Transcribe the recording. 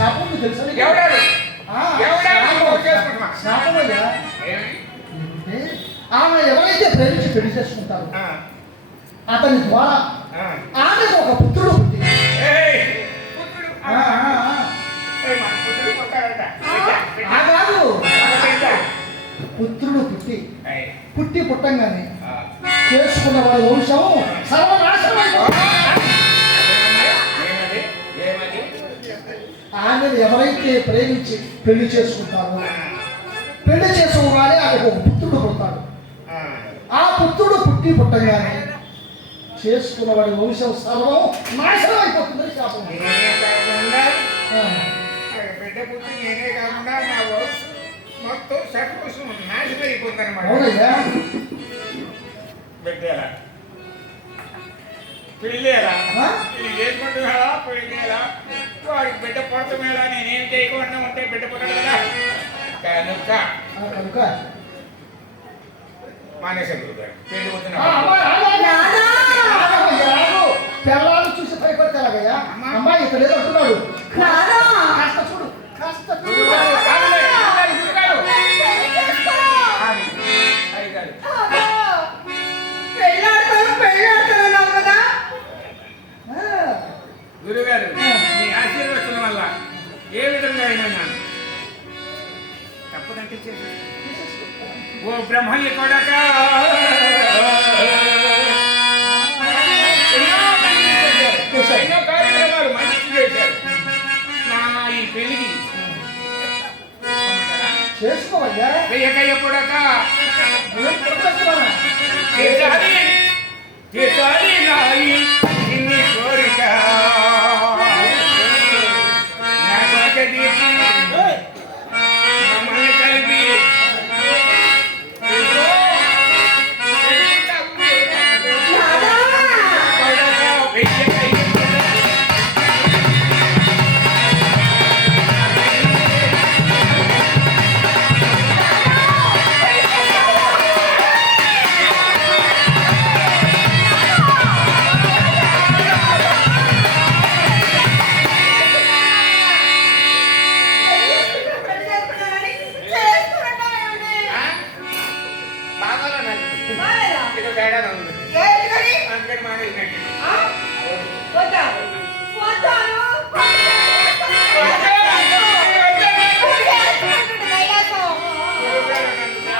శాపం ఉంది తెలుసా నీకు? ఎవడాడు శాపమయ్యా. ఆమె ఎవరైతే ప్రేమించి పెళ్లి చేసుకుంటారో అతని ద్వారా ఆమెకు ఒక పుత్రుడు పుట్టి కాదు పుత్రుడు పుట్టి పుట్టంగానే చేసుకున్న వారి వంశం సర్వనాశనమైపోతుంది. ఆమెను ఎవరైతే ప్రేమించి పెళ్లి చేసుకుంటారో పెళ్లి చేసుకోగానే ఆమెకు ఒక పుత్రుడు పుడతాడు. ఆ పుత్రుడు పుట్టి పుట్టంగానే చేసుకున్న వాడి వంశం సర్వం నాశనం అయిపోతుందని శాపం. బిడ్డ పుట్టి నేనే కాకుండా నా వంశం మొత్తం సర్వస్వం నాశనం అయిపోతుంది అన్నమాట. అవునయ్యా. బిడ్డేలా పెళ్ళేలా చేసుకుంటున్నాడా పెళ్ళేలా వాడికి బిడ్డ పుడతమేలా నేనేం చేయకుండా ఉంటే బిడ్డ పుట్టడు కదా కనుక కనుక మానేశారు పెళ్లి వద్దున పిల్లలు చూసి భయపడితే అలాగయ్యా. అమ్మాయి ఇక్కడ ఏదో అంటున్నాడు. కాస్త చూడు కాస్త గురుగారు మీ ఆశీర్వచనం వల్ల ఏ విధంగా అయినా తప్పదంటే ఓ బ్రహ్మయ్య కొడక ఎన్నో కార్యక్రమాలు మంచి చేశారు. నా ఈ పెళ్లికి చేసుకోవయ్యా. వెయ్యకయ్య కొడక నాయి ఇన్ని కోరిక నా కొరక తీసి మమ్మల్ని కలిపి అందుకని మానేసినట్టు